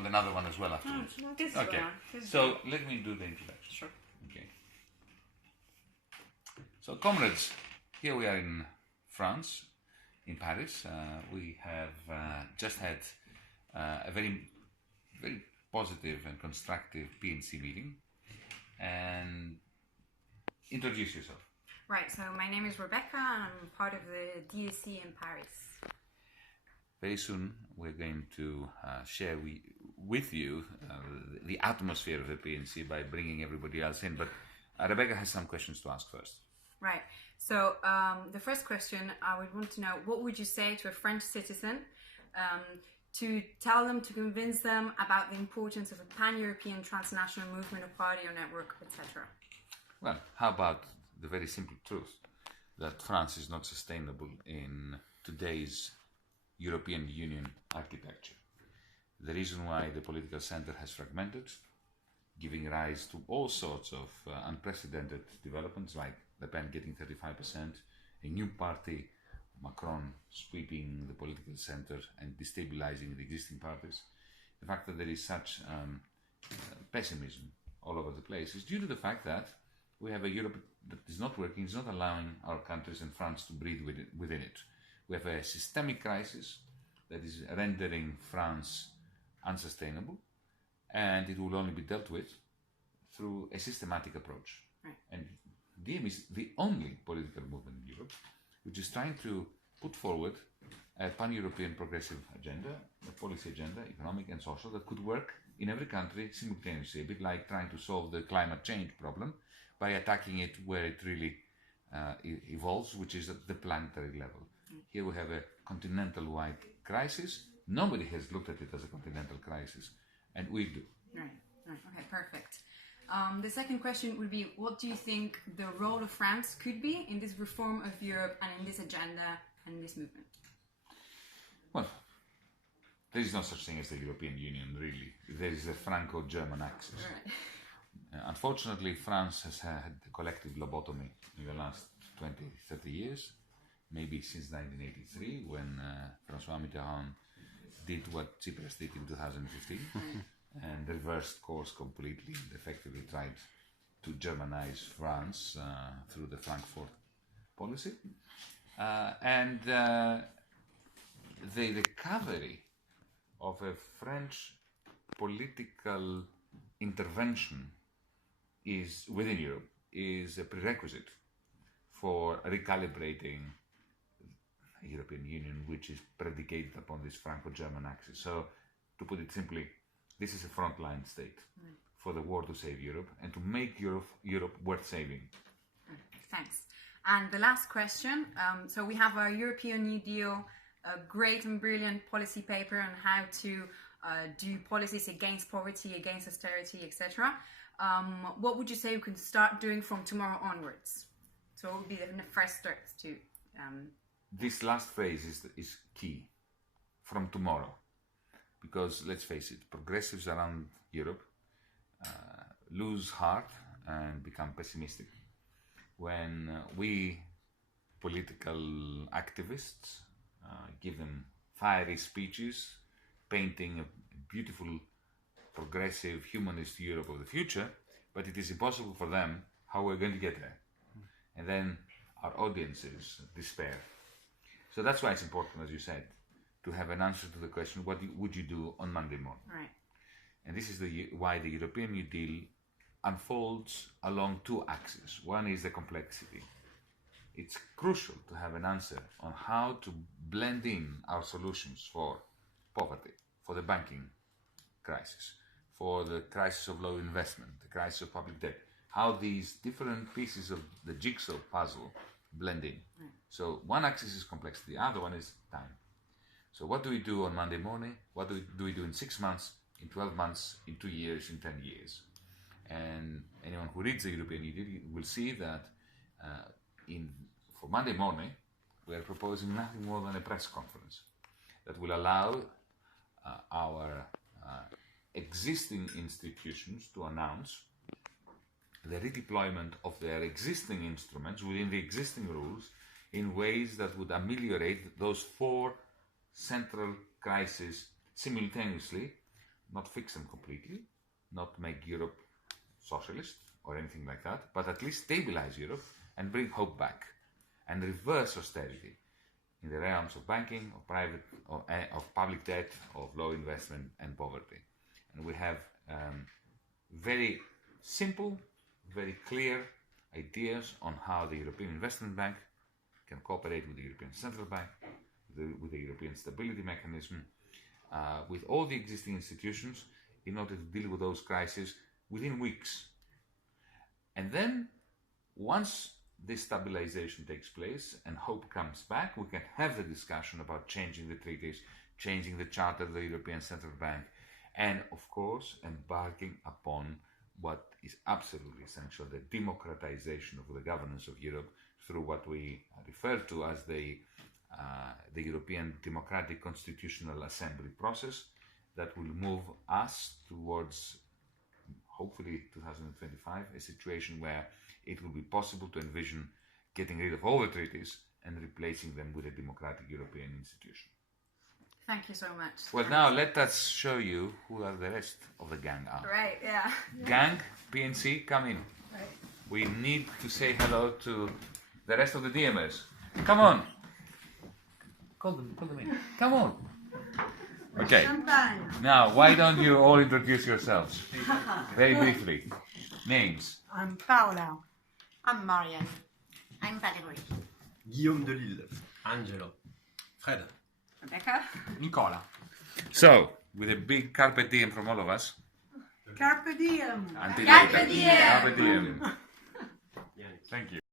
want another one as well afterwards? Okay. So let me do the introduction. Sure. Okay. So, comrades, here we are in France, in Paris. We have just had a very, very positive and constructive PNC meeting. And introduce yourself. Right, so my name is Rebecca and I'm part of the DSC in Paris. Very soon we're going to share with you the atmosphere of the PNC by bringing everybody else in. But Rebecca has some questions to ask first. Right, so the first question I would want to know, what would you say to a French citizen to tell them, to convince them about the importance of a pan-European transnational movement of party or network, etc.? Well, how about the very simple truth that France is not sustainable in today's European Union architecture. The reason why the political center has fragmented, giving rise to all sorts of unprecedented developments, like Le Pen getting 35%, a new party, Macron sweeping the political center and destabilizing the existing parties. The fact that there is such pessimism all over the place is due to the fact that we have a Europe that is not working, is not allowing our countries and France to breathe within it. We have a systemic crisis that is rendering France unsustainable, and it will only be dealt with through a systematic approach. Right. And Diem is the only political movement in Europe which is trying to put forward a pan-European progressive agenda, a policy agenda, economic and social, that could work in every country simultaneously, a bit like trying to solve the climate change problem by attacking it where it really evolves, which is at the planetary level. Here we have a continental-wide crisis. Nobody has looked at it as a continental crisis, and we do. Right. Okay, perfect. The second question would be, what do you think the role of France could be in this reform of Europe and in this agenda and this movement? Well, there is no such thing as the European Union, really. There is a Franco-German axis. Right. Unfortunately, France has had a collective lobotomy in the last 20, 30 years, maybe since 1983, when François Mitterrand did what Tsipras did in 2015 and reversed course completely and effectively tried to Germanize France through the Frankfurt policy. And the recovery of a French political intervention is within Europe is a prerequisite for recalibrating the European Union, which is predicated upon this Franco-German axis. So, to put it simply, this is a frontline state for the war to save Europe and to make Europe worth saving. Thanks. And the last question, so we have our European New Deal, a great and brilliant policy paper on how to do policies against poverty, against austerity, etc. What would you say we can start doing from tomorrow onwards? So what would be the first steps to... This last phrase is key, from tomorrow. Because, let's face it, progressives around Europe lose heart and become pessimistic when we political activists give them fiery speeches painting a beautiful, progressive, humanist Europe of the future, but it is impossible for them how we're going to get there. And then our audiences despair. So that's why it's important, as you said, to have an answer to the question, what would you do on Monday morning? Right. And this is why the European New Deal unfolds along two axes. One is the complexity. It's crucial to have an answer on how to blend in our solutions for poverty, for the banking crisis, for the crisis of low investment, the crisis of public debt, how these different pieces of the jigsaw puzzle blend in. Right. So one axis is complexity, the other one is time. So what do we do on Monday morning? What do we do in 6 months, in 12 months, in 2 years, in 10 years? And anyone who reads the European New Deal will see that for Monday morning, we are proposing nothing more than a press conference that will allow our existing institutions to announce the redeployment of their existing instruments within the existing rules in ways that would ameliorate those four central crises simultaneously, not fix them completely, not make Europe socialist or anything like that, but at least stabilize Europe and bring hope back and reverse austerity in the realms of banking, of private, of public debt, of low investment and poverty. And we have very simple, very clear ideas on how the European Investment Bank can cooperate with the European Central Bank, with the European Stability Mechanism, with all the existing institutions in order to deal with those crises within weeks. And then, once this stabilization takes place and hope comes back, we can have the discussion about changing the treaties, changing the charter of the European Central Bank, and of course embarking upon what is absolutely essential, the democratization of the governance of Europe through what we refer to as the European Democratic Constitutional Assembly process that will move us towards, hopefully 2025, a situation where it will be possible to envision getting rid of all the treaties and replacing them with a democratic European institution. Thank you so much. Well, now let us show you who are the rest of the gang are. Right, yeah. Gang, PNC, come in. Right. We need to say hello to the rest of the DMers. Come on. Call them in. Come on. Okay. Now, why don't you all introduce yourselves? Very briefly. Names. I'm Paola. I'm Marianne. I'm Valerie. Guillaume de Lille. Angelo. Fred. Rebecca. Nicola. So, with a big carpe diem from all of us. Carpe diem. Until Carpe later. diem. Carpe diem. Thank you.